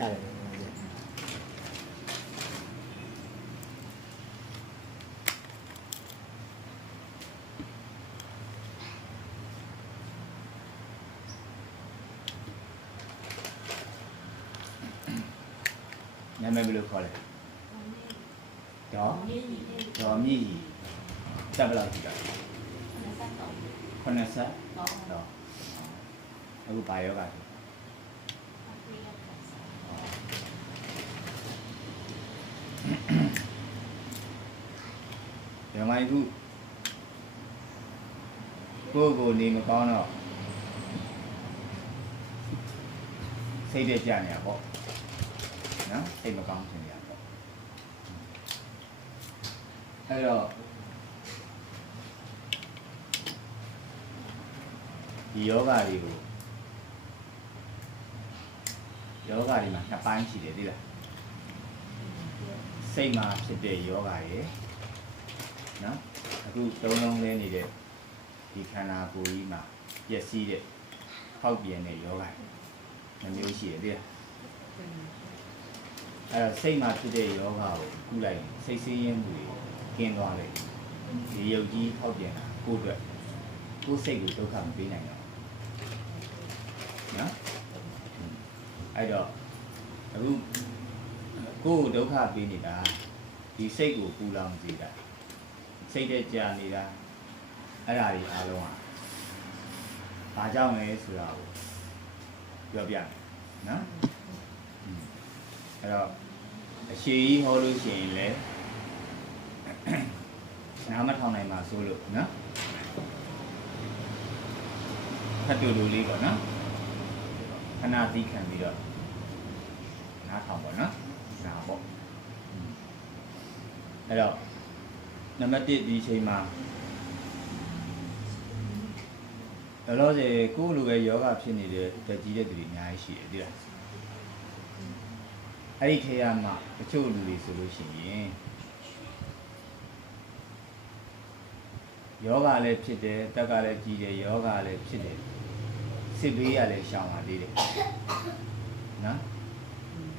ရတယ်နာမည်ဘယ်လိုခေါ်လဲဒေါ်ဒေါ်မြည်ကြီးတက်ဘယ်လောက်ကြည့်တာ90တော့အခုဘာယောဂလဲဒီ မိုင်းခုကိုယ့်ကိုယ်နေမကောင်းတော့စိတ်တက်ကြနေရပေါ့နော်စိတ်မကောင်းဖြစ်နေရပေါ့အဲ့တော့ဒီယောဂါတွေကိုယောဂါတွေမှာနှစ်ပိုင်းရှိတယ်သိလားစိတ်မှာဖြစ်တဲ့ယောဂါရယ် နော်အခုသုံးလုံးလဲနေတဲ့ဒီခန္ဓာကိုယ်ကြီးမှာပျက်စီးတဲ့ဖောက်ပြန်တဲ့ယောဂါတွေနှမျိုးရှိတယ်သိလားအဲ့တော့စိတ်မှာဖြစ်တဲ့ယောဂါကိုကုလိုက်ရင်စိတ်ဆင်းရဲမှုတွေကင်းသွားတယ်ဒီယုတ်ကြီးဟောက်ပြန်တာကိုယ့်အတွက်ကိုယ်စိတ်ကိုဒုက္ခမပေးနိုင်တော့နော်အဲ့တော့အခုကိုယ်ကိုဒုက္ခပေးနေတာဒီစိတ်ကိုပူလောင်စေတာ စိတ်တဲ့ကြာနေတာအဲ့ဒါတွေအားလုံးอ่ะဘာကြောင့်လဲဆိုတာကိုပြောပြမယ်နော်အဲ့တော့အရှိကြီးဟောလို့ရှိရင်လည်းနားမထောင်နိုင်ပါဆိုလို့နော်ဖတ်တူလူလေးပေါ့နော်ခဏသီးခံပြီးတော့နားထောင်ပေါ့နော်နားပေါ့အဲ့တော့ နံပါတ်1ဒီအချိန်မှာလောလောဆယ်ကိုယ့်လိုပဲယောဂဖြစ်နေတဲ့တက်ကြီးတဲ့သူတွေအများကြီးရှိတယ်ဒီလားအဲ့ဒီထေရမှာတချို့လူတွေဆိုလို့ရှိရင်ယောဂလည်းဖြစ်တယ်တက်ကလည်းကြီးတယ်ယောဂလည်းဖြစ်တယ်စစ်ဘေးရလည်းရှောင်ပါသေးတယ်နော်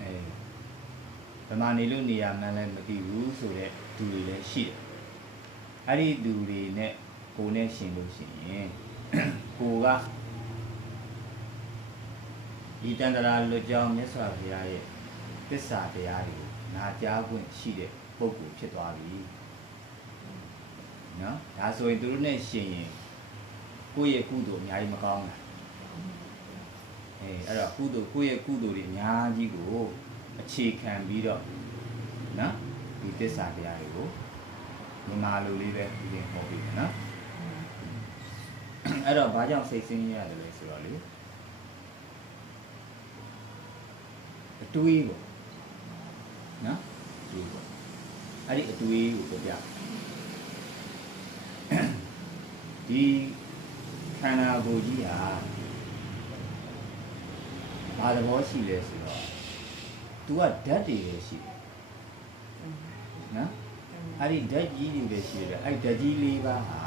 အဲဗမာနေလို့နေရာမှန်းလည်းမသိဘူးဆိုတဲ့သူတွေလည်းရှိတယ် အဲ့ဒီလူတွေနဲ့ကိုယ်နဲ့ရှင်လို့ရှိရင်ကိုကဒီတန်တရာလွတ်ကြောင်းမြတ်စွာဘုရားရဲ့သစ္စာတရားတွေကိုနာကြားခွင့်ရှိတဲ့ပုဂ္ဂိုလ်ဖြစ်သွားပြီနော်ဒါဆိုရင်သူတို့နဲ့ရှင်ရင်ကိုယ့်ရဲ့ကုသိုလ်အများကြီးမကောင်းဘူးအဲအဲ့တော့ကုသိုလ်ကိုယ့်ရဲ့ကုသိုလ်တွေအများကြီးကိုအခြေခံပြီးတော့နော်ဒီသစ္စာတရားတွေကို မြန်မာလိုလေးပဲဒီရင်ဟောပြီးတယ်နော်အဲ့တော့ဘာကြောင့်စိတ်ဆင်းရဲရတယ်လဲဆိုတော့လေအတွေးပေါ့နော်ဒီပေါ့အဲ့ဒီအတွေးကိုပြပြဒီခန္ဓာကိုယ်ကြီးဟာဘာသဘောရှိလဲဆိုတော့ तू ကဓာတ်တွေပဲရှိတယ်နော် အဲ့ဒီဓာတ်ကြီးတွေပဲရှိတယ်အဲ့ဒီဓာတ်ကြီးလေးပါးဟာ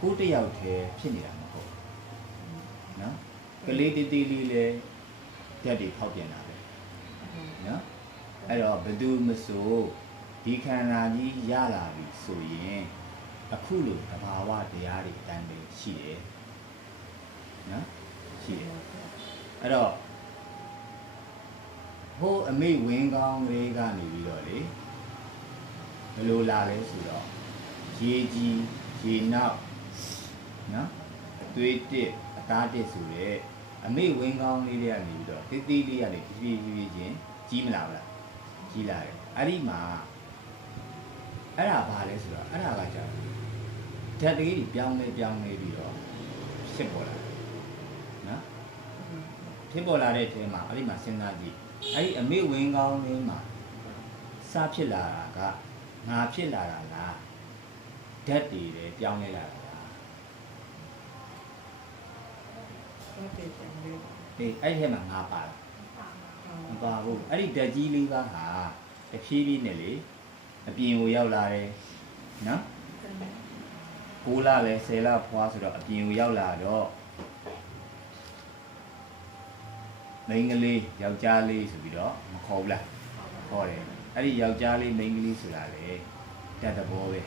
ကိုယ်တစ်ယောက်တည်းဖြစ်နေတာမဟုတ်ဘူးနော်ကလေးတေးသေးလေးလဲဓာတ်တွေဖောက်ပြန်တာပဲနော်အဲ့တော့ဘယ်သူမဆိုဒီခန္ဓာကြီးရလာပြီဆိုရင်အခုလိုသဘာဝတရားတွေအတိုင်းပဲရှိတယ်နော်ရှိတယ်အဲ့တော့ဟိုအမိဝင်းကောင်းလေးကနေပြီးတော့လေ ဘယ်လိုလာလဲဆိုတော့ရေကြီးရေနောက်နော်အသွေးတစ်အသားတစ်ဆိုတဲ့အမိဝင်းကောင်းလေးတွေကနေပြီးတော့တိတိလေးကနေဖြည်းဖြည်းဖြည်းဖြည်းချင်းကြီးမလာဘူးလားကြီးလာတယ်အဲ့ဒီမှာအဲ့ဒါဘာလဲဆိုတော့အဲ့ဒါကကြာဓာတ်တကြီးပြောင်းလဲပြောင်းလဲပြီးတော့ဖြစ်ပေါ်လာတယ်နော်ဖြစ်ပေါ်လာတဲ့အချိန်မှာအဲ့ဒီမှာစဉ်းစားကြည့်အဲ့ဒီအမေဝင်းကောင်းလေးမှာစဖြစ်လာတာက ငါဖြစ်လာတာလားဓာတ်တွေလည်းပြောင်းလဲလာတာလားအေးအဲ့ဒီထဲမှာငါပါလားမပါဘူးအဲ့ဒီဓာတ်ကြီးလေးပါဟာတဖြည်းဖြည်းနဲ့လေအပြင်ကိုရောက်လာတယ်နော်9လလဲ10လဖွာဆိုတော့အပြင်ကိုရောက်လာတော့မိန်းကလေးယောက်ျားလေးဆိုပြီးတော့မခေါ်ဘူးလားခေါ်တယ် အဲ့ဒီယောက်ျားလေးမိန်းကလေးဆိုတာလေတတ်တဘောပဲ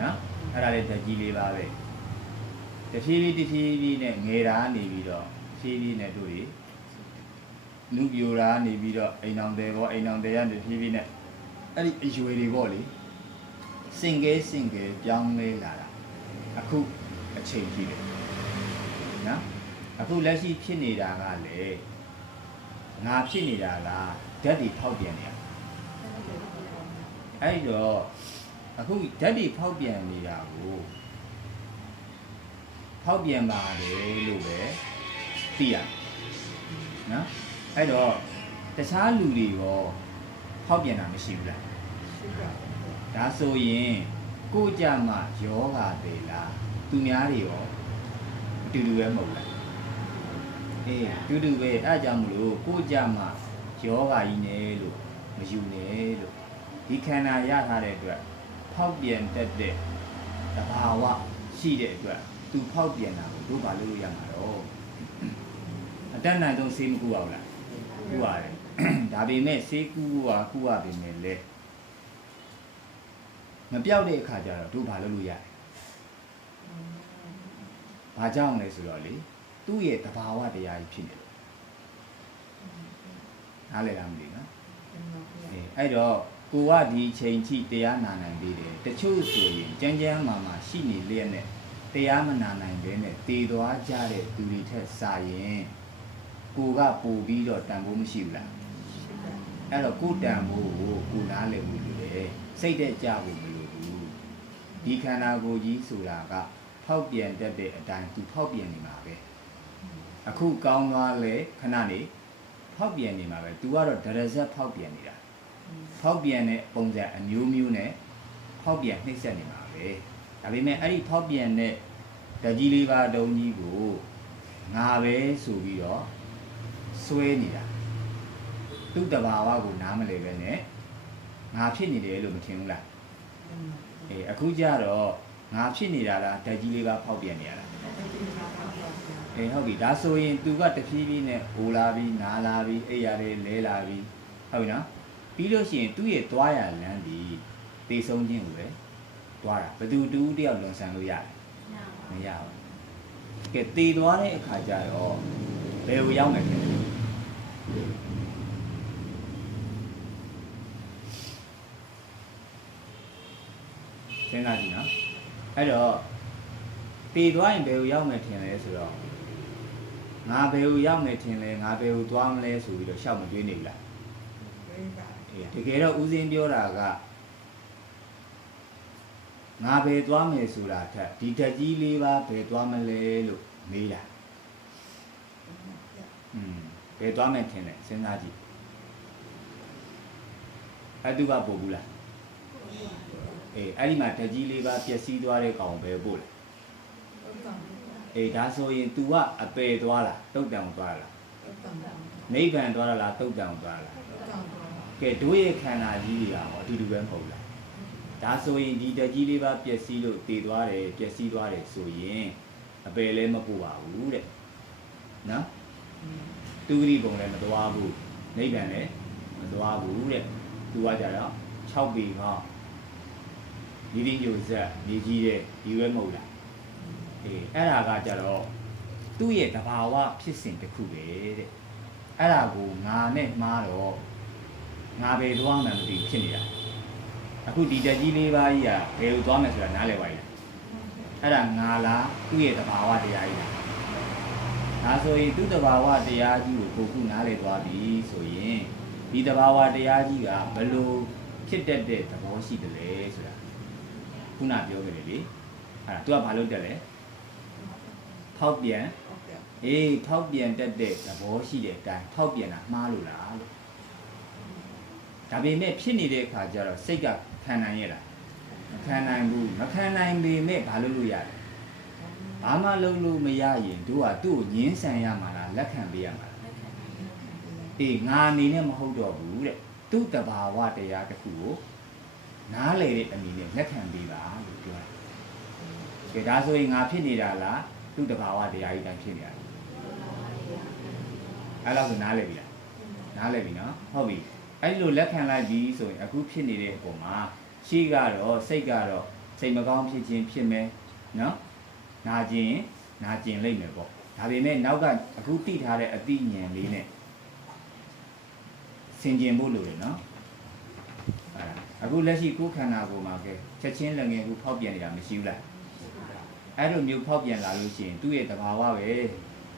နော်အဲ့ဒါလေးတက်ကြီးလေးပါပဲတဖြည်းဖြည်းတဖြည်းဖြည်းနဲ့ငယ်တာနေပြီးတော့ဖြည်းဖြည်းနဲ့တို့တွေလူပြိုတာနေပြီးတော့အိမ်အောင်တယ်ဘောအိမ်အောင်တယ်ရနေဖြည်းဖြည်းနဲ့အဲ့ဒီအရွယ်တွေပေါ့လေစင်ကဲစင်ကဲပြောင်းလဲလာတာအခုအချိန်ကြီးတယ်နော်အခုလက်ရှိဖြစ်နေတာကလေငါဖြစ်နေတာလားဓာတ်တွေဖောက်ပြန်နေတာ အဲ့တော့အခုဓာတ်တွေဖောက်ပြန်နေတာကိုဖောက်ပြန်ပါတယ်လို့ပဲသိရနော်အဲ့တော့တခြားလူတွေရောဖောက်ပြန်တာမရှိဘူးလားဒါဆိုရင်ကိုကြမှာယောဂတယ်လားသူများတွေရောအတူတူပဲမဟုတ်လားအေးအတူတူပဲအဲအကြောင့်မလို့ကိုကြမှာယောဂကြီးနေလို့မယူနဲ့လို့ ဒီခန္ဓာရထားတဲ့အတွက်ဖောက်ပြန်တတ်တဲ့တဘာဝရှိတဲ့အတွက်သူဖောက်ပြန်တာကိုတို့ဘာလို့လုပ်ရမှာတော့အတတ်နိုင်ဆုံးဆေးမကူအောင်လားကူရတယ်ဒါပေမဲ့ဆေးကူကကူရပေမဲ့လေမပြောက်တဲ့အခါကျတော့တို့ဘာလုပ်လို့ရလဲ။ဘာကြောင့်လဲဆိုတော့လေသူ့ရဲ့တဘာဝတရားကြီးဖြစ်နေလို့နားလည်လားမသိဘူးနော်။အဲအဲ့တော့ ကိုကဒီအချိန်ထိတရားနာနိုင်သေးတယ်။တချို့ဆိုရင်ကြမ်းကြမ်းမာမာရှိနေလျက်နဲ့တရားမနာနိုင်ဘဲနဲ့တည်သွားကြတဲ့သူတွေထက်စာရင်ကိုကပို့ပြီးတော့တန်ဖိုးမရှိဘူးလား။အဲ့တော့ကိုတန်ဖိုးကိုကိုနားလည်မှုလိုတယ်။စိတ်တဲ့ကြဖို့မလိုဘူး။ဒီခန္ဓာကိုယ်ကြီးဆိုတာကဖောက်ပြန်တတ်တဲ့အတိုင်းသူဖောက်ပြန်နေမှာပဲ။အခုကောင်းသွားလဲခဏနေဖောက်ပြန်နေမှာပဲ။ तू ကတော့ဒရဇက်ဖောက်ပြန်နေတာ။ ဖောက်ပြန်တဲ့ပုံစံအမျိုးမျိုးနဲ့ဖောက်ပြန်နှိမ့်ဆက်နေမှာပဲဒါပေမဲ့အဲ့ဒီဖောက်ပြန်တဲ့ဓာကြီးလေးပါတုံးကြီးကိုငါပဲဆိုပြီးတော့စွဲနေတာသူ့တဘာဝကိုနားမလဲပဲနဲ့ငါဖြစ်နေတယ်လို့မထင်ဘူးလားအေးအခုကျတော့ငါဖြစ်နေတာလားဓာကြီးလေးပါဖောက်ပြန်နေရလားအေးဟုတ်ပြီဒါဆိုရင် तू ကတဖြည်းဖြည်းနဲ့ဟိုလာပြီးနားလာပြီးအိပ်ရတယ်လဲလာပြီးဟုတ်ပြီနော် ပြီးလို့ရှိရင်သူ့ရဲ့သွားရလမ်းဒီတေဆုံးခြင်းကိုပဲသွားတာဘယ်သူတူတယောက်လွန်ဆန်လို့ရတယ်မရဘူးကဲတေသွားတဲ့အခါကျတော့ဘယ်ကိုရောက်မယ်လဲစဉ်းစားကြည့်နော်အဲ့တော့တေသွားရင်ဘယ်ကိုရောက်မယ်ထင်လဲဆိုတော့ငါဘယ်ကိုရောက်မယ်ထင်လဲငါဘယ်ကိုသွားမလဲဆိုပြီးတော့ရှောက်မတွေးနေဘူးလား တကယ်တော့ဦးစင်းပြောတာကငါဘယ်သွားမယ်ဆိုတာထက်ဒီတက်ကြီးလေးပါဘယ်သွားမလဲလို့မေးတာอืมဘယ်သွားမယ်ထင်လဲစဉ်းစားကြည့်အဲ့သူကပို့ဘူးလားအေးအဲ့ဒီမှာတက်ကြီးလေးပါပျက်စီးသွားတဲ့ကောင်ဘယ်ပို့လဲအေးဒါဆိုရင် तू ကအပယ်သွားလားတုတ်တံသွားလားနိဗ္ဗာန်သွားလားတုတ်တံသွားလား ကဲတို့ရဲ့ခန္ဓာကြီးတွေကဟောအတူတူပဲမဟုတ်လားဒါဆိုရင်ဒီတက်ကြီးလေးပါပျက်စီးလို့တည်သွားတယ်ပျက်စီးသွားတယ်ဆိုရင်အပယ်လည်းမပူပါဘူးတဲ့နော်သူဂရိဘုံလည်းမသွားဘူးနိဗ္ဗာန်လည်းမသွားဘူးတဲ့သူကကြတော့6ပေဟောဒီဒီညိုဇက်မြေကြီးတဲ့ဒီဝဲမဟုတ်လားအေးအဲ့ဒါကကြတော့သူ့ရဲ့တဘာဝဖြစ်စဉ်တစ်ခုပဲတဲ့အဲ့ဒါကိုငါနဲ့မှားတော့ ငါပဲသွားမှန်းမသိဖြစ်နေတာအခုဒီတက်ကြီးလေးပါးကြီးကဘယ်ကိုသွားမယ်ဆိုတာနားလည်ပါရဲ့အဲ့ဒါငါလားသူ့ရဲ့တဘာဝတရားကြီးလားဒါဆိုရင်သူ့တဘာဝတရားကြီးကိုကိုခုနားလည်သွားပြီဆိုရင်ဒီတဘာဝတရားကြီးကဘယ်လိုဖြစ်တတ်တဲ့သဘောရှိတယ်လဲဆိုတာခုနပြောခဲ့တယ်လေအဲ့ဒါ तू ကဘာလုပ်တက်လဲထောက်ပြန်အေးထောက်ပြန်တတ်တဲ့သဘောရှိတဲ့အတိုင်းထောက်ပြန်တာမှားလို့လားလို့ ဒါပေမဲ့ဖြစ်နေတဲ့အခါကျတော့စိတ်ကခံနိုင်ရဲ့လားမခံနိုင်ဘူးမခံနိုင်ပေမဲ့ဘာလို့လို့ရလဲဘာမှလုပ်လို့မရရင်တို့ကသူ့ကိုညင်းဆန်ရမှာလားလက်ခံပေးရမှာလားအေးငါအနေနဲ့မဟုတ်တော့ဘူးတဲ့သူ့တဘာဝတရားတစ်ခုကိုနားလေတဲ့အနေနဲ့လက်ခံပေးပါလို့ပြောတာကဲဒါဆိုရင်ငါဖြစ်နေတာလားသူ့တဘာဝတရားကြီးတိုင်းဖြစ်နေတာလားဟအဲ့လောက်ဆိုနားလည်ပြီလားနားလည်ပြီနော်ဟုတ်ပြီ အဲ့လိုလက်ခံလိုက်ပြီဆိုရင်အခုဖြစ်နေတဲ့အပေါ်မှာရှိကတော့စိတ်ကတော့စိတ်မကောင်းဖြစ်ခြင်းဖြစ်မယ်နော်နာကျင်နာကျင်လိမ့်မယ်ပေါ့ဒါပေမဲ့နောက်ကအခုတိထားတဲ့အတိဉာဏ်လေးနဲ့ဆင်ကျင်ဖို့လိုတယ်နော်အဲ့ဒါအခုလက်ရှိကိုယ်ခန္ဓာကိုယ်မှာကဲချက်ချင်းလည်းငယ်ခုဖောက်ပြန်နေတာမရှိဘူးလားအဲ့လိုမျိုးဖောက်ပြန်လာလို့ရှိရင်သူ့ရဲ့သဘာဝပဲ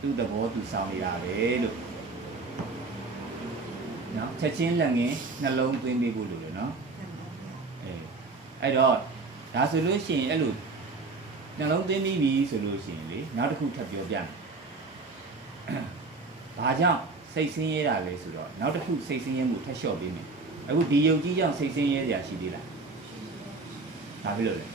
သူ့သဘောသူဆောင်နေတာပဲလို့ နော်ချက်ချင်းလက်ငင်းနှလုံးသွင်းပေးဖို့လိုတယ်နော်အဲအဲ့တော့ဒါဆိုလို့ရှိရင်အဲ့လိုနှလုံးသွင်းပြီးပြီဆိုလို့ရှိရင်လေနောက်တစ်ခုထပ်ပြောပြမယ်ဘာကြောင့်စိတ်ဆင်းရဲတာလဲဆိုတော့နောက်တစ်ခုစိတ်ဆင်းရဲမှုထပ်လျှော့ပေးမယ်အခုဒီယုံကြည်ကြောင့်စိတ်ဆင်းရဲကြရှိသေးလားဒါဖြစ်လို့လေ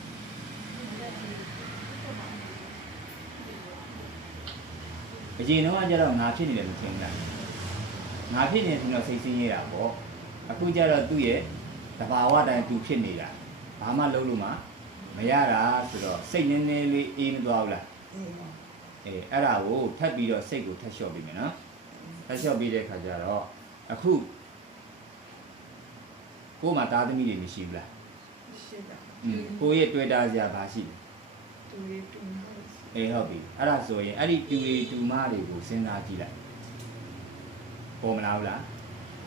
အရင်တော့ကကျတော့ငါဖြစ်နေတယ်မထင်ဘူးလား ငါဖြစ်နေတယ်ဆိုတော့စိတ်ဆင်းရဲတာပေါ့အခုကျတော့သူ့ရဲ့တဘာဝတိုင်းသူဖြစ်နေတာဘာမှလုပ်လို့မှမရတာဆိုတော့စိတ်နည်းနည်းလေးအေးမသွားဘူးလားအေးအဲ့ဒါကိုထပ်ပြီးတော့စိတ်ကိုထပ်လျှော့ပြီးမယ်နော်ထပ်လျှော့ပြီးတဲ့ခါကျတော့အခုကို့မှာသားသမီးတွေမရှိဘူးလားอืมကိုယ့်ရဲ့တွေ့တာစရာဘာရှိလဲအေးဟုတ်ပြီအဲ့ဒါဆိုရင်အဲ့ဒီတူရီတူမတွေကိုစဉ်းစားကြည့်လိုက် ပေါ်မလားဘူးလား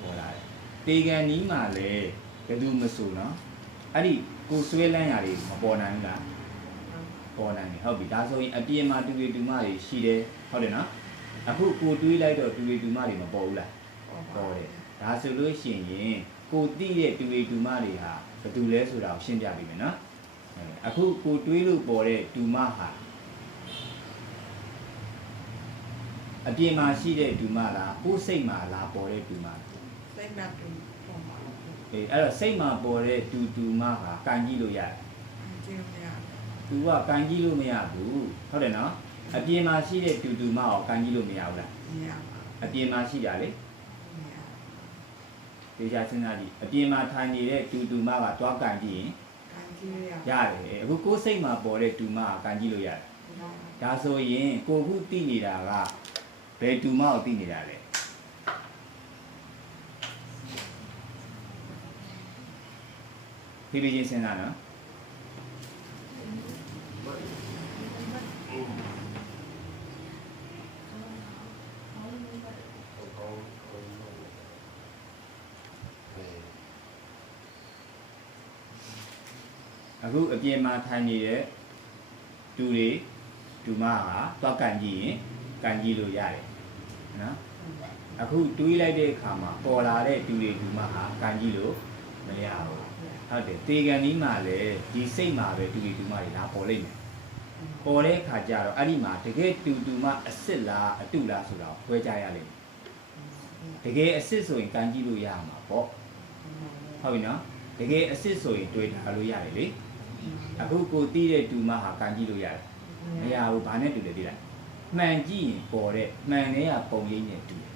ပေါ်လာတယ်တေကန်နီးမှာလေဘယ်သူမဆိုနော်အဲ့ဒီကိုဆွဲလန်းရာတွေမပေါ်နိုင်ဘူးလားပေါ်နိုင်တယ်ဟုတ်ပြီဒါဆိုရင်အပြင်မှာတူရီတူမတွေရှိတယ်ဟုတ်တယ်နော်အခုကိုတွေးလိုက်တော့တူရီတူမတွေမပေါ်ဘူးလားပေါ်တယ်ဒါဆိုလို့ရှိရင်ကိုတိရဲ့တူရီတူမတွေဟာဘယ်သူလဲဆိုတာကိုရှင်းပြပေးမယ်နော်အဲအခုကိုတွေးလို့ပေါ်တဲ့တူမဟာ အပြင်မှာရှိတဲ့တူမလားကိုယ်စိတ်မှာလာပေါ်တဲ့တူမလားအေးအဲ့တော့စိတ်မှာပေါ်တဲ့တူတူမဟာကန်ကြည့်လို့ရတယ်သူကကန်ကြည့်လို့မရဘူးဟုတ်တယ်နော်အပြင်မှာရှိတဲ့တူတူမကိုကန်ကြည့်လို့မရဘူးလားအပြင်မှာရှိတာလေဒေချာစဉ်းစားကြည့်အပြင်မှာထိုင်နေတဲ့တူတူမကတွားကန်ကြည့်ရင်ရတယ်အခုကိုယ်စိတ်မှာပေါ်တဲ့တူမကကန်ကြည့်လို့ရတယ်ဒါဆိုရင်ကိုခုသိနေတာက ဘယ်တူမကိုသိနေတာလဲဖိဖိချင်းစဉ်းစားနော်အခုအပြင်မှာထိုင်နေတဲ့တူတွေတူမဟာသွားကန်ကြည့်ရင် ကန်ကြည့်လို့ရတယ်နော်အခုတွေးလိုက်တဲ့အခါမှာပေါ်လာတဲ့တူတွေတူမဟာကန်ကြည့်လို့မရဘူးဟုတ်တယ်တေကန်ဒီမှာလေဒီစိတ်မှာပဲတူတွေတူမတွေလာပေါ်လိမ့်မယ်ပေါ်တဲ့အခါကျတော့အဲ့ဒီမှာတကယ်တူတူမအစ်စ်လားအတုလားဆိုတာကိုခွဲခြားရလိမ့်မယ်တကယ်အစ်စ်ဆိုရင်ကန်ကြည့်လို့ရမှာပေါ့ဟုတ်ပြီနော်တကယ်အစ်စ်ဆိုရင်တွေးထားလို့ရတယ်လေအခုကိုတီးတဲ့တူမဟာကန်ကြည့်လို့ရတယ်မရဘူးဘာနဲ့တူလဲသိလား မှန်ကြည့်ရင်ပေါ်တဲ့မှန်တဲ့ကပုံရိပ်နဲ့တူတယ်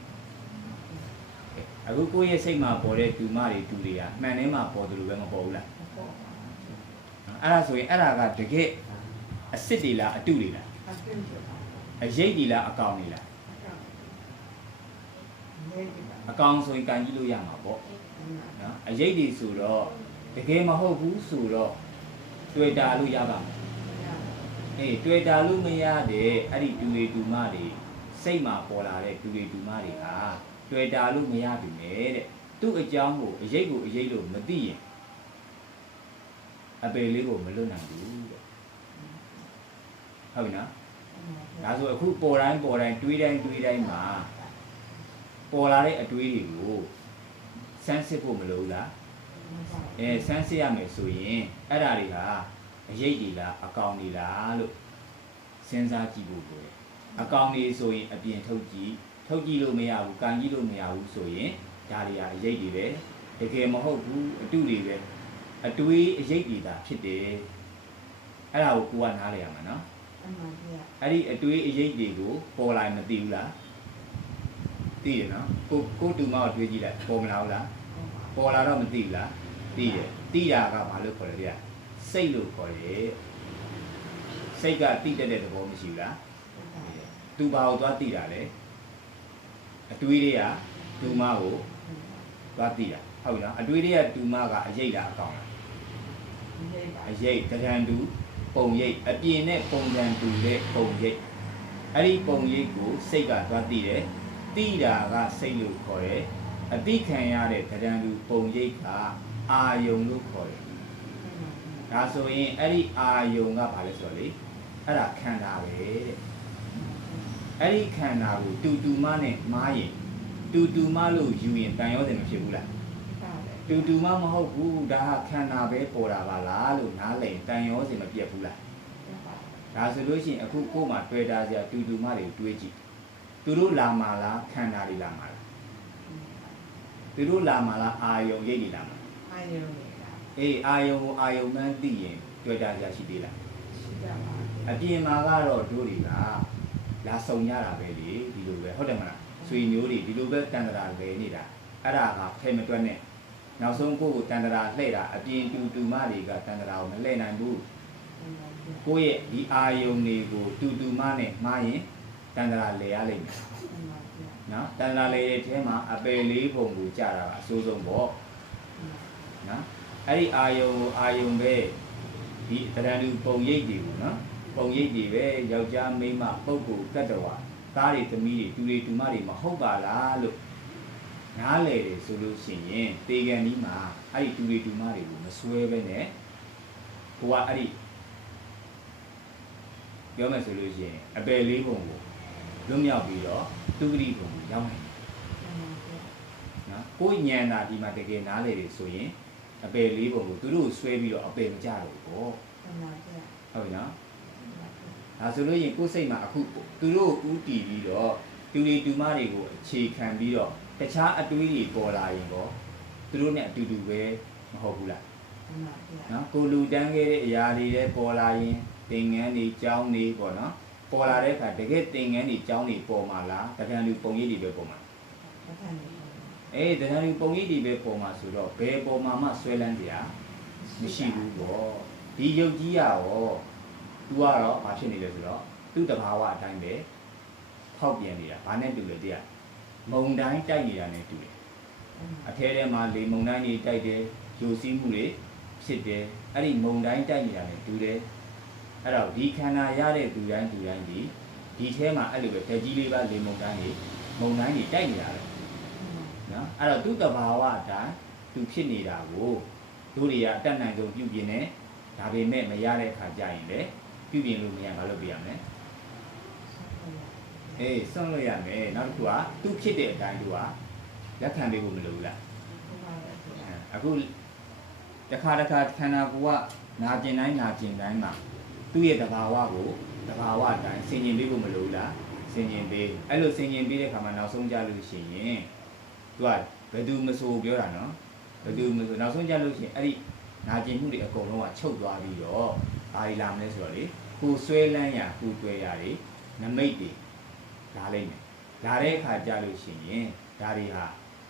အခုကိုယ့်ရဲ့စိတ်မှာပေါ်တဲ့တူမတွေတူတွေကမှန်ထဲမှာပေါ်တယ်လို့ပဲမပေါ်ဘူးလားအဲ့ဒါဆိုရင်အဲ့ဒါကတကယ်အစ်စ်တွေလားအတုတွေလားအရိပ်တွေလားအကောင်တွေလားအကောင်ဆိုရင်ကန်ကြည့်လို့ရမှာပေါ့နော်အရိပ်တွေဆိုတော့တကယ်မဟုတ်ဘူးဆိုတော့တွေ့တာလို့ရပါမယ် အေးတွေ့တာလို့မရတဲ့အဲ့ဒီတူရီတူမတွေစိတ်မှာပေါ်လာတဲ့တူရီတူမတွေဟာတွေ့တာလို့မရပြီနဲ့တဲ့သူ့အကြောင်းကိုအရေးကိုအရေးလို့မသိရင်အပေလေးကိုမလွတ်နိုင်ဘူးတဲ့ဟုတ်ပြီနော်ဒါဆိုအခုပေါ်တိုင်းပေါ်တိုင်းတွေးတိုင်းတွေးတိုင်းမှာပေါ်လာတဲ့အတွေးတွေကိုစမ်းစစ်ဖို့မလိုဘူးလားအဲစမ်းစစ်ရမယ်ဆိုရင်အဲ့ဒါတွေဟာ အရေးကြီးလားအကောင်တွေလားလို့စဉ်းစားကြည့်ဖို့လိုတယ်အကောင်တွေဆိုရင်အပြင်ထုတ်ကြည့်ထုတ်ကြည့်လို့မရဘူးကန်ကြည့်လို့မရဘူးဆိုရင်ဒါတွေဟာအရေးတွေပဲတကယ်မဟုတ်ဘူးအတုတွေပဲအတွေးအရေးတွေသာဖြစ်တယ်အဲ့ဒါကိုကိုကနားလည်ရမှာနော်အဲ့ဒီအတွေးအရေးတွေကိုပေါ်လာရင်မသိဘူးလားသိတယ်နော်ကိုကိုတူမကိုတွေးကြည့်လိုက်ပေါ်မလာဘူးလားပေါ်လာတော့မသိဘူးလားသိတယ်သိတာကဘာလို့ခေါ်လဲဗျာ စိတ်လို့ခေါ်တယ်စိတ်ကတိတက်တဲ့သဘောမရှိဘူးလားသူဘာကိုသွားတိတာလဲအတွေးတွေကဒူမကိုသွားသိတာဟုတ်ပြီနော်အတွေးတွေကဒူမကအရိတ်တာအကောင်လားရိပ်ပါအရိတ်တရံတူပုံရိပ်အပြင်နဲ့ပုံစံတူတဲ့ပုံရိပ်အဲ့ဒီပုံရိပ်ကိုစိတ်ကသွားသိတယ်သိတာကစိတ်လို့ခေါ်တယ်အသိခံရတဲ့တရံတူပုံရိပ်ကအာယုံလို့ခေါ်တယ် ဒါဆိုရင်အဲ့ဒီအာယုံကဘာလဲဆိုတော့လေအဲ့ဒါခန္ဓာပဲတဲ့အဲ့ဒီခန္ဓာကိုတူတူမနဲ့မားရင်တူတူမလို့ယူရင်တန်ရောစင်မဖြစ်ဘူးလားတူတူမှမဟုတ်ဘူးဒါကခန္ဓာပဲပေါ်တာပါလားလို့နားလည်တန်ရောစင်မပြတ်ဘူးလားဒါဆိုလို့ရှိရင်အခုကို့မှာတွေ့တာစရာတူတူမှတွေတွေးကြည့်သူတို့လာမှာလားခန္ဓာတွေလာမှာလားသူတို့လာမှာလားအာယုံရိပ်တွေလာမှာအာယုံနေတာ အေးအာယုံကိုအာယုံမှန်းသိရင်တွေ့တာစရာရှိသေးလားရှိကြပါအပြင်မှာကတော့တို့တွေကလာစုံရတာပဲလေဒီလိုပဲဟုတ်တယ်မလားဆွေမျိုးတွေဒီလိုပဲတန်တရာလဲနေတာအဲ့ဒါကဖဲမတွက်နဲ့နောက်ဆုံးကိုယ့်ကိုတန်တရာလှဲ့တာအပြင်တူတူမတွေကတန်တရာကိုမလှဲ့နိုင်ဘူးကိုယ့်ရဲ့ဒီအာယုံတွေကိုတူတူမနဲ့မှားရင်တန်တရာလဲရလိမ့်မယ်နော်တန်တရာလဲတဲ့ထဲမှာအပယ်လေးပုံကိုကြာတာကအစိုးဆုံးပေါ့နော် အဲ့ဒီအာယုံကိုအာယုံပဲဒီတရံလူပုံရိပ်တွေကိုနော်ပုံရိပ်တွေပဲယောက်ျားမိန်းမပုဂ္ဂိုလ်ကတ္တဝါသားတွေသမီးတွေတူတွေတူမတွေမဟုတ်ပါလားလို့နားလေတယ်ဆိုလို့ရှိရင်တေကန်ဒီမှာအဲ့ဒီတူတွေတူမတွေကိုမစွဲပဲနဲ့ကိုကအဲ့ဒီပြောမယ်ဆိုလို့ရှိရင်အပယ်လေးပုံကိုလွတ်မြောက်ပြီးတော့သူဂတိပုံကိုရောက်နိုင်တယ်နော်ကိုယ်ဉာဏ်သာဒီမှာတကယ်နားလေတယ်ဆိုရင် အပယ်လေးပုံကိုသူတို့ကိုဆွဲပြီးတော့အပယ်မကြတော့ဘူးပေါ့ဟုတ်ပြီနော်ဒါဆိုလို့ရင်ကိုယ်စိတ်မှာအခုသူတို့ကိုဥတီပြီးတော့တူတွေတူမတွေကိုအခြေခံပြီးတော့တခြားအတွေးတွေပေါ်လာရင်တော့သူတို့ ਨੇ အတူတူပဲမဟုတ်ဘူးလားနော်ကိုလူတန်းခဲ့တဲ့အရာတွေလည်းပေါ်လာရင်သင်ငန်းတွေကြောင်းတွေပေါ့နော်ပေါ်လာတဲ့အခါတကယ်သင်ငန်းတွေကြောင်းတွေပေါ်မှာလားတကယ်လူပုံရိပ်တွေပဲပေါ်မှာ အေးတကယ်လူပုံရိပ်တွေပဲပေါ်မှာဆိုတော့ဘယ်ပေါ်မှာမှဆွဲလန်းစရာမရှိဘူးပေါ့ဒီယုတ်ကြီးရရောသူကတော့ဘာဖြစ်နေလဲဆိုတော့သူ့တဘာဝအတိုင်းပဲဖောက်ပြန်နေတာဘာနဲ့တူလဲတရားမုံတိုင်းတိုက်နေတာနဲ့တူတယ်အထဲထဲမှာလေမုံတိုင်းတွေတိုက်တယ်ယိုစီးမှုတွေဖြစ်တယ်အဲ့ဒီမုံတိုင်းတိုက်နေတာနဲ့တူတယ်အဲ့တော့ဒီခန္ဓာရတဲ့သူတိုင်းသူတိုင်းဒီဒီထဲမှာအဲ့လိုပဲဓာကြီးလေးပါလေမုံတိုင်းတွေမုံတိုင်းတွေတိုက်နေတာလေနော် အဲ့တော့သူ့တဘာဝအတိုင်းသူဖြစ်နေတာကိုတို့တွေကအတက်နိုင်ဆုံးပြုပြင်နေဒါပေမဲ့မရတဲ့ခါကြရင်လေပြုပြင်လို့မရဘာလုပ်ပြရမလဲအေးဆွန့်လို့ရမယ်နောက်တစ်ခုကသူဖြစ်တဲ့အတိုင်းသူကလက်ခံပေးဖို့မလိုဘူးလား အခုတခါတခါခန္ဓာကိုယ်ကနာကျင်တိုင်းနာကျင်တိုင်းမှာသူ့ရဲ့တဘာဝကိုတဘာဝအတိုင်းဆင်ញင်ပေးဖို့မလိုဘူးလားဆင်ញင်ပေးအဲ့လိုဆင်ញင်ပေးတဲ့ခါမှာနောက်ဆုံးကြလို့ရှိရင် သူကဘယ်သူမဆိုပြောတာနော်ဘယ်သူမဆိုနောက်ဆုံးကြလို့ရှိရင်အဲ့ဒီနာကျင်မှုတွေအကုန်လုံးကချုပ်သွားပြီးတော့ဘာတွေလာမလဲဆိုတော့လေကိုယ်ဆွဲလန်းရကိုယ်တွေ့ရတွေနမိတ်တွေလာလိမ့်မယ်လာတဲ့အခါကြလို့ရှိရင်ဒါတွေဟာ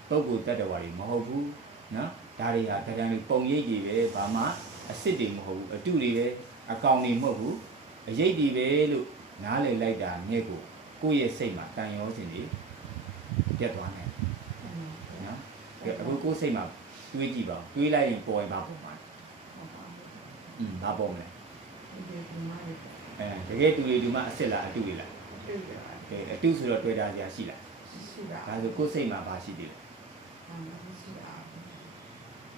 ပုဂ္ဂိုလ်တ attva တွေမဟုတ်ဘူးနော်ဒါတွေဟာတကယ်လို့ပုံရိပ်တွေပဲဘာမှအစ်စ်တွေမဟုတ်ဘူးအတုတွေပဲအကောင်တွေမဟုတ်ဘူးအရိပ်တွေပဲလို့နားလည်လိုက်တာမြဲကိုကိုယ့်ရဲ့စိတ်မှာတန်ရောစင်တွေပြတ်သွားနိုင်တယ်နော်ကဲ အခုကိုယ့်စိတ်မှာတွေးကြည့်ပါဦးတွေးလိုက်ရင်ပေါ်ရင်ဘာပေါ်မှာอืมဘာပေါ်မလဲအဲတကယ်တူတွေတူမှအစ်စ်လားအတုတွေလားကဲအတုဆိုတော့တွေ့တာကြာရှိလားဒါဆိုကိုယ့်စိတ်မှာဘာရှိသေးလဲ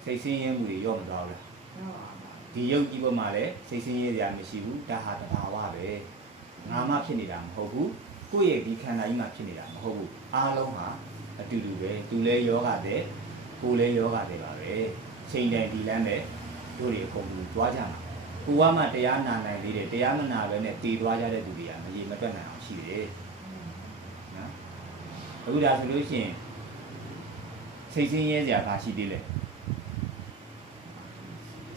စိတ်ဆင်းရဲမှုတွေရော့မသွားဘူးလားဒီရုပ်ကြီးပေါ်မှာလည်းစိတ်ဆင်းရဲစရာမရှိဘူးဒါဟာတဘာဝပဲငါမှဖြစ်နေတာမဟုတ်ဘူးကိုယ့်ရဲ့ဒီခန္ဓာကြီးမှဖြစ်နေတာမဟုတ်ဘူးအားလုံးဟာ အတူတူပဲသူလည်းယောဂတဲ့ကိုယ်လည်းယောဂတဲ့ပါပဲချိန်တိုင်းဒီလမ်းနဲ့တို့တွေအကုန်လုံးတွားကြမှာကိုကမှတရားနာနိုင်သေးတယ်တရားမနာပဲနဲ့တည်သွားကြတဲ့သူတွေကမရေမတွက်နိုင်အောင်ရှိတယ်နော်အခုဒါဆိုလို့ရှိရင်စိတ်ဆင်းရဲစရာဘာရှိသေးလဲ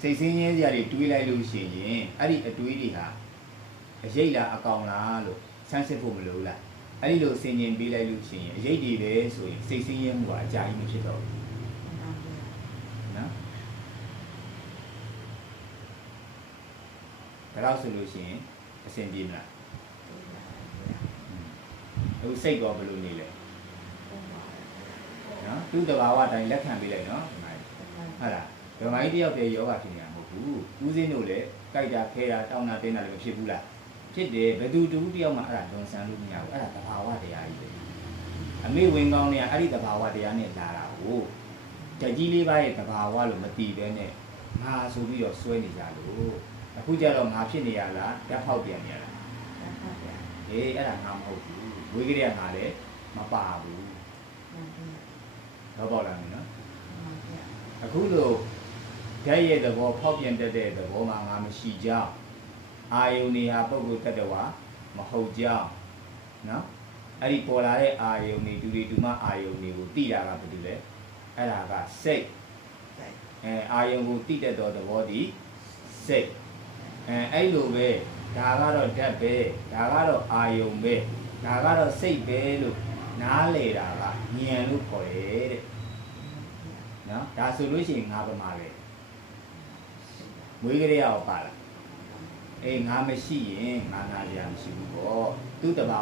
စိတ်ဆင်းရဲစရာတွေတွေးလိုက်လို့ရှိရင်အဲ့ဒီအတွေးတွေဟာအရေးလားအကောင်လားလို့ဆန်းစစ်ဖို့မလိုဘူးလား အဲ့ဒီလိုဆင်ញင်ပေးလိုက်လို့ရှိရင်အရေးတွေပဲဆိုရင်စိတ်ဆင်းရဲမှုကအကြာကြီးမဖြစ်တော့ဘူးနော်ဒါတော့ဆိုလို့ရှိရင်အဆင်ပြေမလားအခုစိတ်ကောဘယ်လိုနေလဲဟနော်သူ့တဘာဝအတိုင်းလက်ခံပေးလိုက်နော်ဒီမှာဟုတ်လားဓမ္မကြီးတယောက်တည်းယောဂဖြစ်နေတာမဟုတ်ဘူးဦးစင်းတို့လည်းကြိုက်တာခဲတာတောင်းတာတင်းတာလည်းမဖြစ်ဘူးလား ဖြစ်တယ်ဘယ်သူတူတယောက်မှအဲ့ဒါလွန်ဆန်းလို့မရဘူးအဲ့ဒါသဘာဝတရားကြီးပဲအမေဝင်ကောင်းနေရအဲ့ဒီသဘာဝတရားနဲ့လာတာကိုကြကြီးလေးပါးရဲ့သဘာဝလို့မသိပဲနဲ့ငါဆိုပြီးတော့စွဲနေကြလို့အခုကြတော့ငါဖြစ်နေရလားတက်ဖောက်ပြန်နေရလားအေးအဲ့ဒါငါမဟုတ်ဘူးဝေးကြရငါလည်းမပါဘူးတော့ပေါ့လားမင်းနော်အခုလိုဓာတ်ရဲ့သဘောဖောက်ပြန်တတ်တဲ့သဘောမှာငါမရှိကြောင်း အာယုန်နေဟာပုဂ္ဂိုလ်တ attva မဟုတ်ကြောင်းနော်အဲ့ဒီပေါ်လာတဲ့အာယုန်နေဒူရီဒူမအာယုန်တွေကိုတိတာကဘာတူလဲအဲ့ဒါကစိတ်အဲအာယုန်ကိုတိတတ်သောသဘောဒီစိတ်အဲအဲ့လိုပဲဒါကတော့ဓာတ်ပဲဒါကတော့အာယုန်ပဲဒါကတော့စိတ်ပဲလို့နားလေတာကဉာဏ်လို့ခေါ်တယ်တဲ့နော်ဒါဆိုလို့ရှိရင်ငါပမာပဲမွေးကလေးရောပါလား အေးငါမရှိရင်ငါနာကြမရှိဘူးပေါ့သူ့တဘာ